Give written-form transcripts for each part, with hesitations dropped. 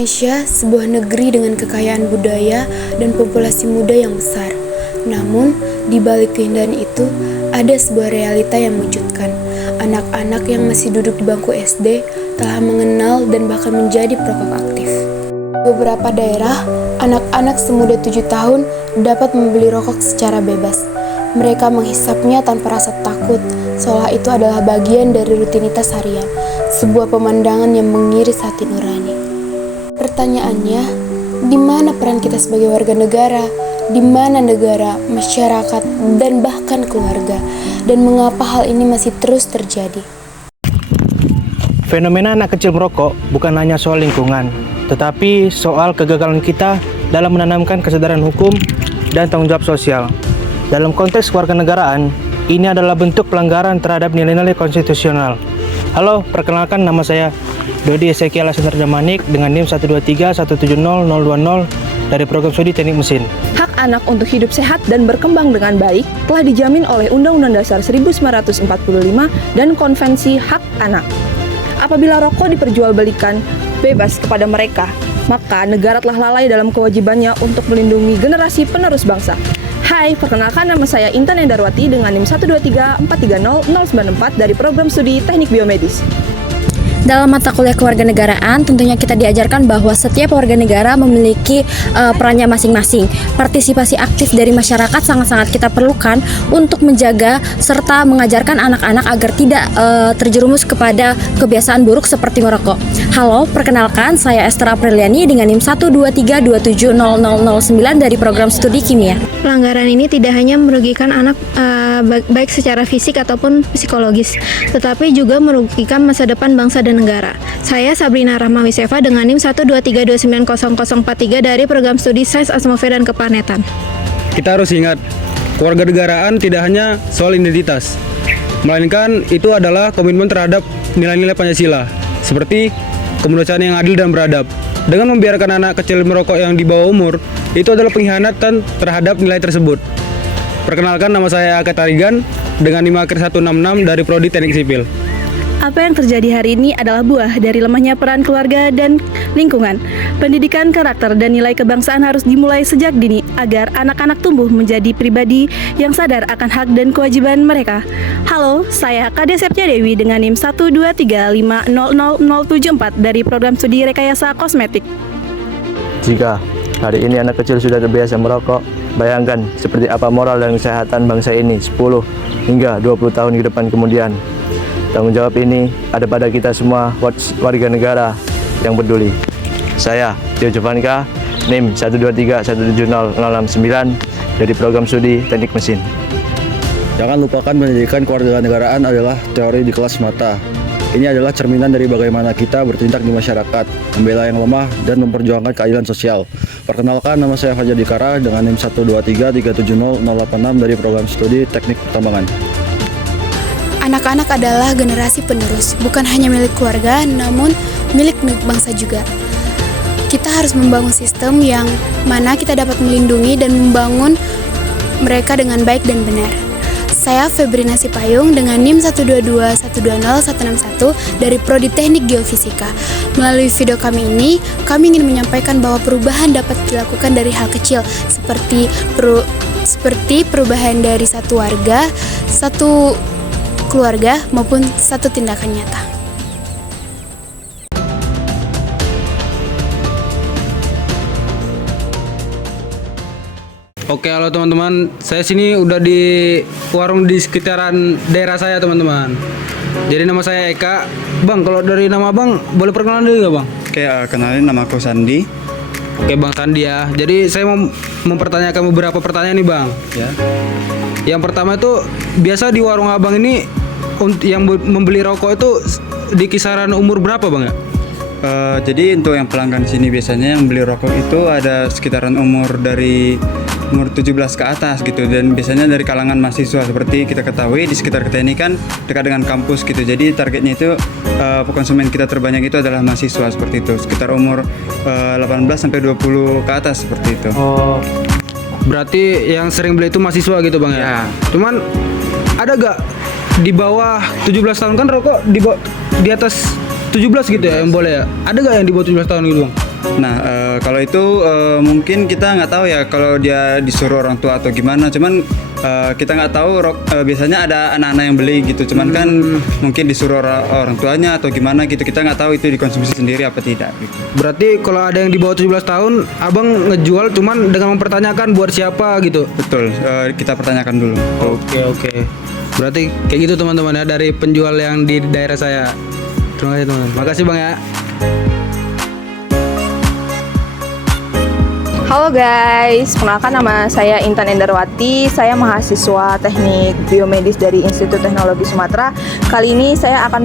Indonesia sebuah negeri dengan kekayaan budaya dan populasi muda yang besar. Namun, di balik keindahan itu, ada sebuah realita yang mengejutkan. Anak-anak yang masih duduk di bangku SD telah mengenal dan bahkan menjadi perokok aktif. Beberapa daerah, anak-anak semuda 7 tahun dapat membeli rokok secara bebas. Mereka menghisapnya tanpa rasa takut, seolah itu adalah bagian dari rutinitas harian, sebuah pemandangan yang mengiris hati nurani. Pertanyaannya, di mana peran kita sebagai warga negara? Di mana negara, masyarakat, dan bahkan keluarga? Dan mengapa hal ini masih terus terjadi? Fenomena anak kecil merokok bukan hanya soal lingkungan, tetapi soal kegagalan kita dalam menanamkan kesadaran hukum dan tanggung jawab sosial. Dalam konteks kewarganegaraan, ini adalah bentuk pelanggaran terhadap nilai-nilai konstitusional. Halo, perkenalkan nama saya Dodi Ezekiel Asenter Jamanik dengan NIM 123170020 dari program studi teknik mesin. Hak anak untuk hidup sehat dan berkembang dengan baik telah dijamin oleh Undang-Undang Dasar 1945 dan Konvensi Hak Anak. Apabila rokok diperjualbelikan bebas kepada mereka, maka negara telah lalai dalam kewajibannya untuk melindungi generasi penerus bangsa. Hai, perkenalkan nama saya Intan Endarwati dengan NIM 123430094 dari program studi Teknik Biomedis. Dalam mata kuliah kewarganegaraan, tentunya kita diajarkan bahwa setiap warga negara memiliki perannya masing-masing. Partisipasi aktif dari masyarakat sangat-sangat kita perlukan untuk menjaga serta mengajarkan anak-anak agar tidak terjerumus kepada kebiasaan buruk seperti merokok. Halo, perkenalkan saya Esther Apriliani dengan NIM 123270009 dari program studi kimia. Pelanggaran ini tidak hanya merugikan anak baik secara fisik ataupun psikologis, tetapi juga merugikan masa depan bangsa dan negara. Saya Sabrina Rahmawiseva dengan NIM 123290043 dari program studi Sains Atmosfer dan Keplanetan. Kita harus ingat, kewarganegaraan tidak hanya soal identitas, melainkan itu adalah komitmen terhadap nilai-nilai Pancasila, seperti kemanusiaan yang adil dan beradab. Dengan membiarkan anak kecil merokok yang di bawah umur, itu adalah pengkhianatan terhadap nilai tersebut. Perkenalkan, nama saya Aka Tarigan dengan NIM akhir 166 dari Prodi Teknik Sipil. Apa yang terjadi hari ini adalah buah dari lemahnya peran keluarga dan lingkungan. Pendidikan karakter dan nilai kebangsaan harus dimulai sejak dini agar anak-anak tumbuh menjadi pribadi yang sadar akan hak dan kewajiban mereka. Halo, saya Kade Septia Dewi dengan NIM 123500074 dari program studi Rekayasa Kosmetik. Jika hari ini anak kecil sudah terbiasa merokok, bayangkan seperti apa moral dan kesehatan bangsa ini 10 hingga 20 tahun ke depan kemudian. Tanggung jawab ini ada pada kita semua warga negara yang peduli. Saya, Tio Jovanka, NIM 123170069 dari program studi Teknik Mesin. Jangan lupakan pendidikan kewarganegaraan adalah teori di kelas mata. Ini adalah cerminan dari bagaimana kita bertindak di masyarakat, membela yang lemah, dan memperjuangkan keadilan sosial. Perkenalkan, nama saya Fajar Dikara dengan NIM 123370086 dari program studi Teknik Pertambangan. Anak-anak adalah generasi penerus, bukan hanya milik keluarga, namun milik bangsa juga. Kita harus membangun sistem yang mana kita dapat melindungi dan membangun mereka dengan baik dan benar. Saya Febrina Sipayung dengan NIM 122120161 dari Prodi Teknik Geofisika. Melalui video kami ini, kami ingin menyampaikan bahwa perubahan dapat dilakukan dari hal kecil, seperti perubahan dari satu warga, satu keluarga, maupun satu tindakan nyata. Oke, halo teman-teman, saya sini udah di warung di sekitaran daerah saya teman-teman. Jadi nama saya Eka. Bang, kalau dari nama Bang, boleh perkenalan dulu nggak Bang? Oke, kenalin, nama aku Sandi. Oke Bang Sandi ya. Jadi saya mau mempertanyakan beberapa pertanyaan nih Bang. Ya. Yang pertama itu, biasa di warung Abang ini yang membeli rokok itu di kisaran umur berapa Bang ya? Jadi untuk yang pelanggan sini biasanya yang beli rokok itu ada sekitaran umur dari umur 17 ke atas gitu, dan biasanya dari kalangan mahasiswa. Seperti kita ketahui di sekitar kita ini kan dekat dengan kampus gitu, jadi targetnya itu konsumen kita terbanyak itu adalah mahasiswa seperti itu, sekitar umur 18 sampai 20 ke atas seperti itu. Oh, berarti yang sering beli itu mahasiswa gitu Bang ya? Cuman ada gak di bawah 17 tahun, kan rokok di atas 17 gitu ya yang boleh ya? Ada gak yang di bawah 17 tahun gitu Bang? Nah, kalau itu mungkin kita nggak tahu ya kalau dia disuruh orang tua atau gimana. Cuman kita nggak tahu biasanya ada anak-anak yang beli gitu. Cuman kan mungkin disuruh orang tuanya atau gimana gitu. Kita nggak tahu itu dikonsumsi sendiri apa tidak. Gitu. Berarti kalau ada yang di bawah 17 tahun, abang ngejual cuman dengan mempertanyakan buat siapa gitu. Betul, kita pertanyakan dulu. Oke. Berarti kayak gitu teman-teman ya dari penjual yang di daerah saya. Terima kasih teman-teman. Makasih bang ya. Halo guys, perkenalkan nama saya Intan Endarwati. Saya mahasiswa Teknik Biomedis dari Institut Teknologi Sumatera. Kali ini saya akan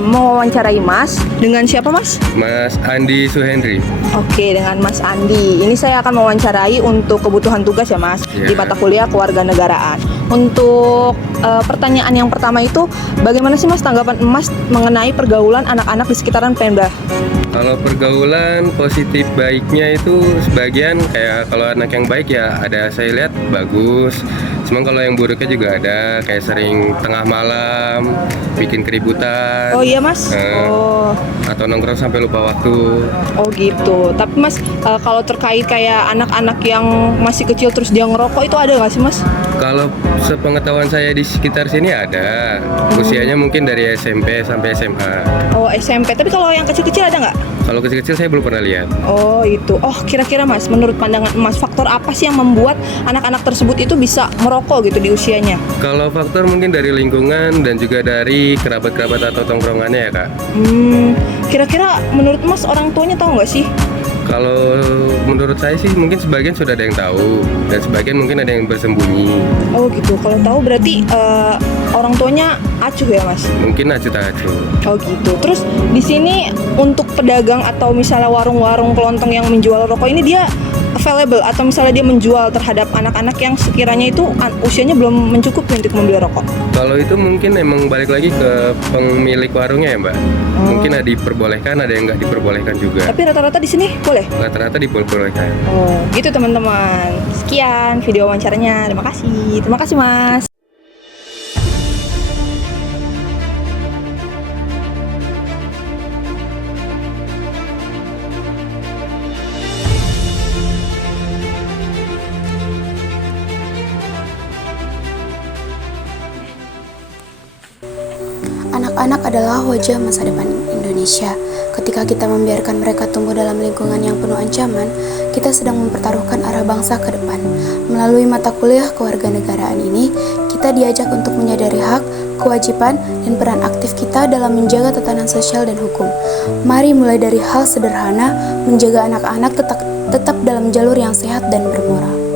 mewawancarai Mas. Dengan siapa Mas? Mas Andi Suhendri. Oke, dengan Mas Andi. Ini saya akan mewawancarai untuk kebutuhan tugas ya Mas, di mata kuliah kewarganegaraan. Untuk pertanyaan yang pertama itu, bagaimana sih Mas tanggapan Mas mengenai pergaulan anak-anak di sekitaran Pemda? Kalau pergaulan positif baiknya itu sebagian kayak kalau anak yang baik ya ada saya lihat bagus. Cuman kalau yang buruknya juga ada kayak sering tengah malam bikin keributan. Oh iya Mas? Atau nongkrong sampai lupa waktu. Oh gitu. Tapi Mas kalau terkait kayak anak-anak yang masih kecil terus dia ngerokok itu ada nggak sih Mas? Kalau sepengetahuan saya di sekitar sini ada. Usianya mungkin dari SMP sampai SMA. Oh SMP. Tapi kalau yang kecil-kecil ada nggak? Kalau kecil-kecil saya belum pernah lihat. Oh itu. Oh kira-kira Mas, menurut pandangan Mas faktor apa sih yang membuat anak-anak tersebut itu bisa merokok gitu di usianya? Kalau faktor mungkin dari lingkungan dan juga dari kerabat-kerabat atau tongkrongannya ya Kak. Kira-kira menurut Mas orang tuanya tahu nggak sih? Kalau menurut saya sih mungkin sebagian sudah ada yang tahu dan sebagian mungkin ada yang bersembunyi. Oh gitu. Kalau tahu berarti orang tuanya acuh ya Mas? Mungkin acuh-acuh. Oh gitu. Terus di sini untuk pedagang atau misalnya warung-warung kelontong yang menjual rokok ini dia available atau misalnya dia menjual terhadap anak-anak yang sekiranya itu usianya belum mencukupi untuk membeli rokok? Kalau itu mungkin emang balik lagi ke pemilik warungnya ya Mbak. Mungkin ada diperbolehkan, ada yang nggak diperbolehkan juga. Tapi rata-rata di sini boleh? Rata-rata diperbolehkan. Oh gitu teman-teman. Sekian video wawancaranya. Terima kasih. Terima kasih Mas. Anak-anak adalah wajah masa depan Indonesia. Ketika kita membiarkan mereka tumbuh dalam lingkungan yang penuh ancaman, kita sedang mempertaruhkan arah bangsa ke depan. Melalui mata kuliah kewarganegaraan ini, kita diajak untuk menyadari hak, kewajiban, dan peran aktif kita dalam menjaga tatanan sosial dan hukum. Mari mulai dari hal sederhana, menjaga anak-anak tetap dalam jalur yang sehat dan bermoral.